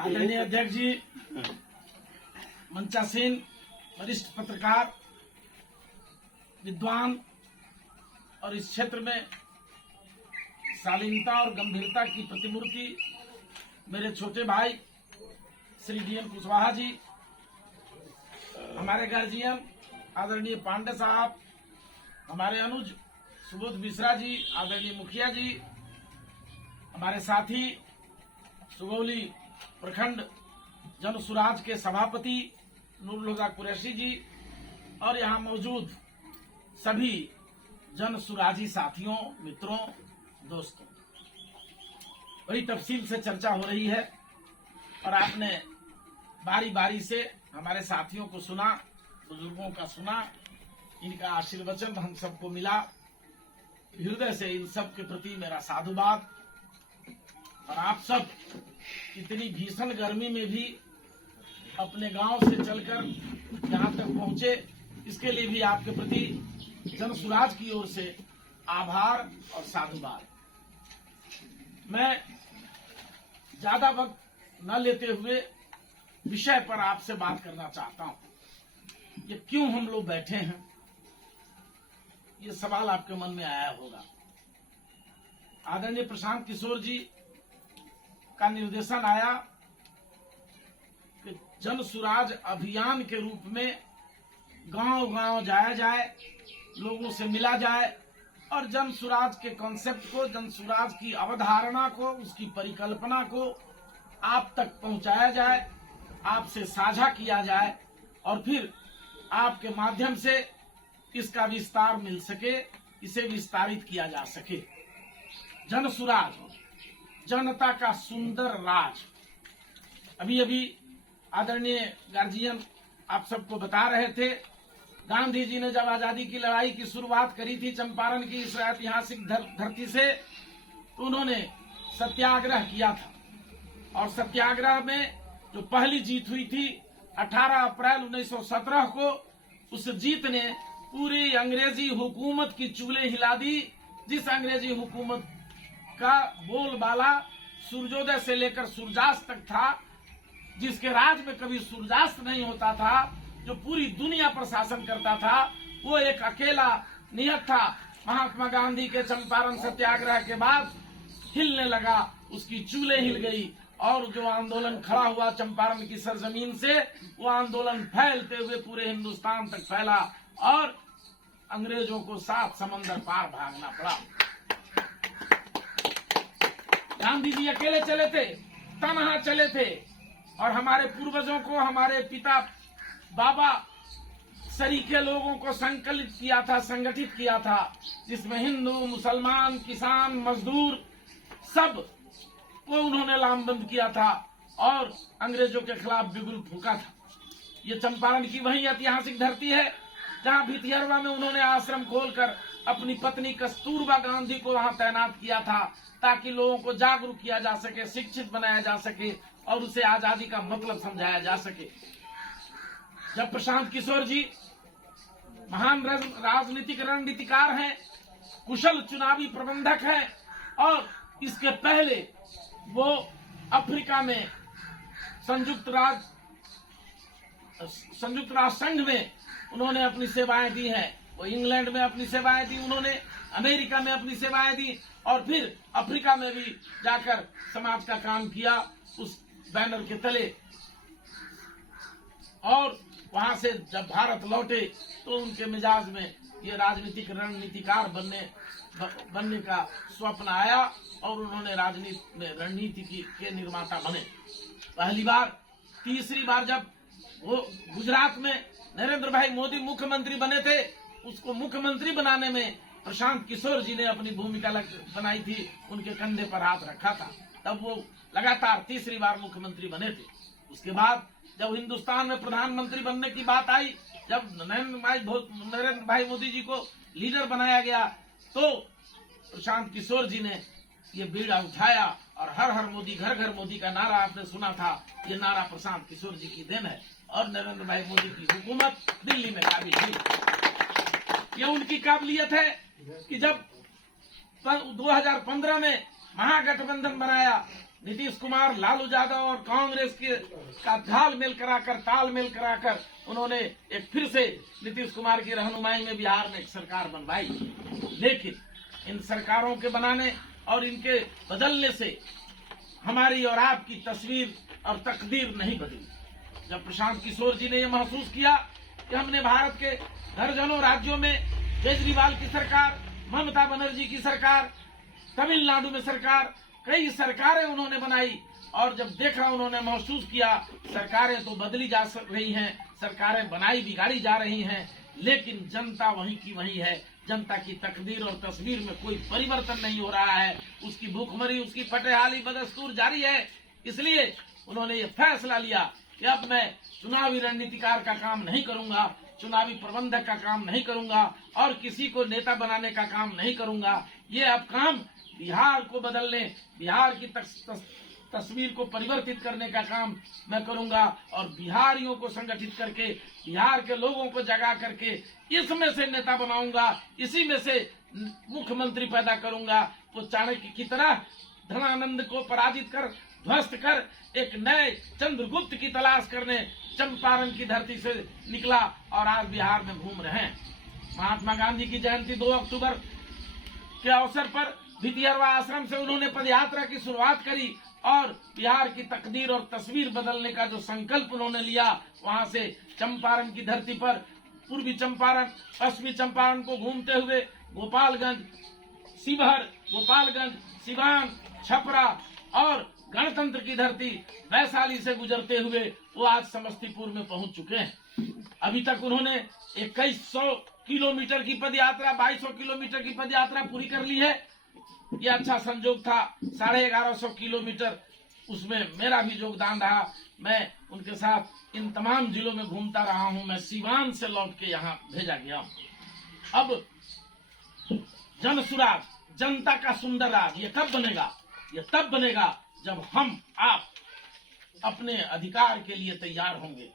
आदरणीय अध्यक्ष जी, मंचासीन वरिष्ठ पत्रकार, विद्वान और इस क्षेत्र में शालीनता और गंभीरता की प्रतिमूर्ति मेरे छोटे भाई श्री डीएन कुशवाहा जी, हमारे गार्जियन आदरणीय पांडे साहब, हमारे अनुज सुबोध मिश्रा जी, आदरणीय मुखिया जी, हमारे साथी सुगौली प्रखंड जन सुराज के सभापति नूरुल हुदा कुरैशी जी और यहाँ मौजूद सभी जन सुराजी साथियों, मित्रों, दोस्तों, बड़ी तफसील से चर्चा हो रही है और आपने बारी बारी से हमारे साथियों को सुना, बुजुर्गों का सुना, इनका आशीर्वचन हम सबको मिला। हृदय से इन सब के प्रति मेरा साधुवाद। और आप सब इतनी भीषण गर्मी में भी अपने गांव से चलकर यहाँ तक पहुंचे, इसके लिए भी आपके प्रति जन सुराज की ओर से आभार और साधुवाद। मैं ज्यादा वक्त न लेते हुए विषय पर आपसे बात करना चाहता हूं। ये क्यों हम लोग बैठे हैं, ये सवाल आपके मन में आया होगा। आदरणीय प्रशांत किशोर जी का निर्देशन आया कि जन सुराज अभियान के रूप में गांव-गांव जाया जाए, लोगों से मिला जाए और जन सुराज के कॉन्सेप्ट को, जन सुराज की अवधारणा को, उसकी परिकल्पना को आप तक पहुंचाया जाए, आपसे साझा किया जाए और फिर आपके माध्यम से इसका विस्तार मिल सके, इसे विस्तारित किया जा सके। जन सुराज, जनता का सुंदर राज। अभी अभी आदरणीय गार्जियन आप सबको बता रहे थे, गांधी जी ने जब आजादी की लड़ाई की शुरुआत करी थी चंपारण की इस ऐतिहासिक धरती से, तो उन्होंने सत्याग्रह किया था और सत्याग्रह में जो पहली जीत हुई थी 18 अप्रैल 1917 को, उस जीत ने पूरी अंग्रेजी हुकूमत की चूल्हे हिला दी। जिस अंग्रेजी हुकूमत का बोलबाला सूर्योदय से लेकर सूर्यास्त तक था, जिसके राज में कभी सूर्यास्त नहीं होता था, जो पूरी दुनिया पर शासन करता था, वो एक अकेला नियत था। महात्मा गांधी के चंपारण सत्याग्रह के बाद हिलने लगा, उसकी चूल्हे हिल गई और जो आंदोलन खड़ा हुआ चंपारण की सरजमीन से, वो आंदोलन फैलते हुए पूरे हिंदुस्तान तक फैला और अंग्रेजों को 7 समंदर पार भागना पड़ा। गांधी जी अकेले चले थे, तनहा चले थे और हमारे पूर्वजों को, हमारे पिता बाबा सरीखे लोगों को संकलित किया था, संगठित किया था, जिसमें हिंदू, मुसलमान, किसान, मजदूर सब को उन्होंने लामबंद किया था और अंग्रेजों के खिलाफ बिगुल फूका था। ये चंपारण की वही ऐतिहासिक धरती है जहां भितिहरवा में उन्होंने आश्रम खोलकर अपनी पत्नी कस्तूरबा गांधी को वहां तैनात किया था, ताकि लोगों को जागरूक किया जा सके, शिक्षित बनाया जा सके और उसे आजादी का मतलब समझाया जा सके। जब प्रशांत किशोर जी महान राजनीतिक रणनीतिकार हैं, कुशल चुनावी प्रबंधक हैं और इसके पहले वो अफ्रीका में संयुक्त राष्ट्र संघ में उन्होंने अपनी सेवाएं दी हैं। वो इंग्लैंड में अपनी सेवाएं दी उन्होंने, अमेरिका में अपनी सेवाएं दी और फिर अफ्रीका में भी जाकर समाज का काम किया उस बैनर के तले। और वहां से जब भारत लौटे तो उनके मिजाज में ये राजनीतिक रणनीतिकार बनने का स्वप्न आया और उन्होंने राजनीति में रणनीति के निर्माता बने। पहली बार, तीसरी बार जब वो गुजरात में नरेंद्र भाई मोदी मुख्यमंत्री बने थे, उसको मुख्यमंत्री बनाने में प्रशांत किशोर जी ने अपनी भूमिका बनाई थी, उनके कंधे पर हाथ रखा था, तब वो लगातार तीसरी बार मुख्यमंत्री बने थे। उसके बाद जब हिंदुस्तान में प्रधानमंत्री बनने की बात आई, जब नरेंद्र भाई मोदी जी को लीडर बनाया गया, तो प्रशांत किशोर जी ने ये बीड़ा उठाया और हर हर मोदी, घर घर मोदी का नारा आपने सुना था। ये नारा प्रशांत किशोर जी की देन है और नरेंद्र भाई मोदी की हुकूमत दिल्ली में काबिल थी। ये उनकी काबिलियत है कि जब 2015 में महागठबंधन बनाया नीतीश कुमार, लालू यादव और कांग्रेस के का तालमेल कराकर उन्होंने एक फिर से नीतीश कुमार की रहनुमाई में बिहार में एक सरकार बनवाई। लेकिन इन सरकारों के बनाने और इनके बदलने से हमारी और आपकी तस्वीर और तकदीर नहीं बदली। जब प्रशांत किशोर जी ने यह महसूस किया कि हमने भारत के दर्जनों राज्यों में केजरीवाल की सरकार, ममता बनर्जी की सरकार, तमिलनाडु में सरकार, कई सरकारें उन्होंने बनाई, और जब देखा, उन्होंने महसूस किया सरकारें तो बदली जा रही हैं, सरकारें बनाई बिगाड़ी जा रही हैं, लेकिन जनता वहीं की वहीं है। जनता की तकदीर और तस्वीर में कोई परिवर्तन नहीं हो रहा है। उसकी भूखमरी, उसकी फटेहाली बदस्तूर जारी है। इसलिए उन्होंने ये फैसला लिया कि अब मैं चुनावी रणनीतिकार का काम नहीं करूंगा, चुनावी प्रबंधक का काम नहीं करूंगा और किसी को नेता बनाने का काम नहीं करूंगा। ये अब काम बिहार को बदलने, बिहार की तस्वीर को परिवर्तित करने का काम मैं करूंगा और बिहारियों को संगठित करके, बिहार के लोगों को जगा करके इसमें से नेता बनाऊंगा, इसी में से मुख्यमंत्री पैदा करूंगा। वो चाणक्य की तरह धनानंद को पराजित कर, ध्वस्त कर, एक नए चंद्रगुप्त की तलाश करने चंपारण की धरती से निकला और आज बिहार में घूम रहे हैं। महात्मा गांधी की जयंती 2 अक्टूबर के अवसर पर भितिहरवा आश्रम से उन्होंने पदयात्रा की शुरुआत करी और बिहार की तकदीर और तस्वीर बदलने का जो संकल्प उन्होंने लिया, वहां से चंपारण की धरती पर पूर्वी चंपारण, पश्चिमी चंपारण को घूमते हुए गोपालगंज, शिवहर, गोपालगंज, सिवान, छपरा और गणतंत्र की धरती वैशाली से गुजरते हुए वो आज समस्तीपुर में पहुंच चुके हैं। अभी तक उन्होंने 2100 किलोमीटर की पदयात्रा, 2200 किलोमीटर की पदयात्रा पूरी कर ली है। ये अच्छा संजोग था। 1150 किलोमीटर उसमें मेरा भी योगदान रहा। मैं उनके साथ इन तमाम जिलों में घूमता रहा हूं। मैं सीवान से लौट के यहाँ भेजा गया हूं। अब जन सुराज, जनता का सुंदर राज, ये कब बनेगा? ये तब बनेगा जब हम आप अपने अधिकार के लिए तैयार होंगे,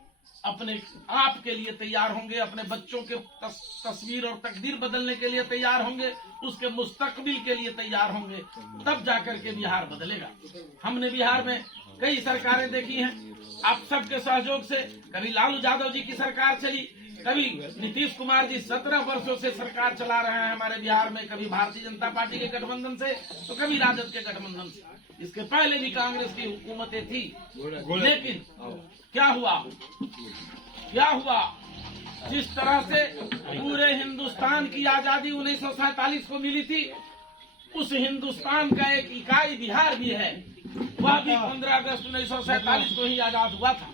अपने आप के लिए तैयार होंगे, अपने बच्चों के तस्वीर और तकदीर बदलने के लिए तैयार होंगे, उसके मुस्तकबिल के लिए तैयार होंगे, तब जाकर के बिहार बदलेगा। हमने बिहार में कई सरकारें देखी हैं, आप सबके सहयोग से। कभी लालू यादव जी की सरकार चली, कभी नीतीश कुमार जी 17 वर्षों से सरकार चला रहे हैं हमारे बिहार में, कभी भारतीय जनता पार्टी के गठबंधन से तो कभी राजद के गठबंधन से। इसके पहले भी कांग्रेस की हुकूमतें थी, लेकिन क्या हुआ? जिस तरह से पूरे हिंदुस्तान की आजादी 1947 को मिली थी, उस हिंदुस्तान का एक इकाई बिहार भी है। वह भी 15 अगस्त 1947 को ही आजाद हुआ था।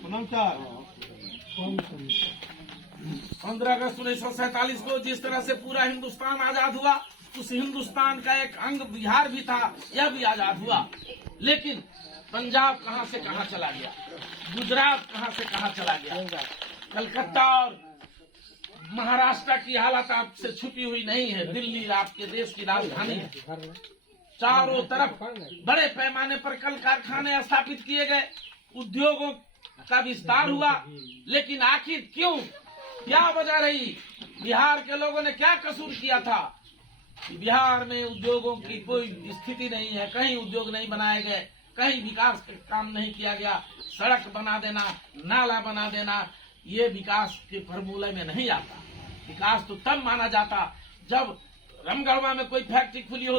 15 अगस्त 1947 को जिस तरह से पूरा हिंदुस्तान आजाद हुआ, उस हिंदुस्तान का एक अंग बिहार भी था, यह भी आजाद हुआ। लेकिन पंजाब कहां से कहां चला गया, गुजरात कहां से कहां चला गया, कलकत्ता और महाराष्ट्र की हालत आपसे छुपी हुई नहीं है। दिल्ली आपके देश की राजधानी है। चारों तरफ बड़े पैमाने पर कल कारखाने स्थापित किए गए, उद्योगों का विस्तार हुआ, लेकिन आखिर क्यों, क्या वजह रही? बिहार के लोगों ने क्या कसूर किया था? बिहार में उद्योगों की कोई स्थिति नहीं है, कहीं उद्योग नहीं बनाए गए, कहीं विकास का काम नहीं किया गया। सड़क बना देना, नाला बना देना, ये विकास के फॉर्मूले में नहीं आता। विकास तो तब माना जाता जब रामगढ़वा में कोई फैक्ट्री खुली हो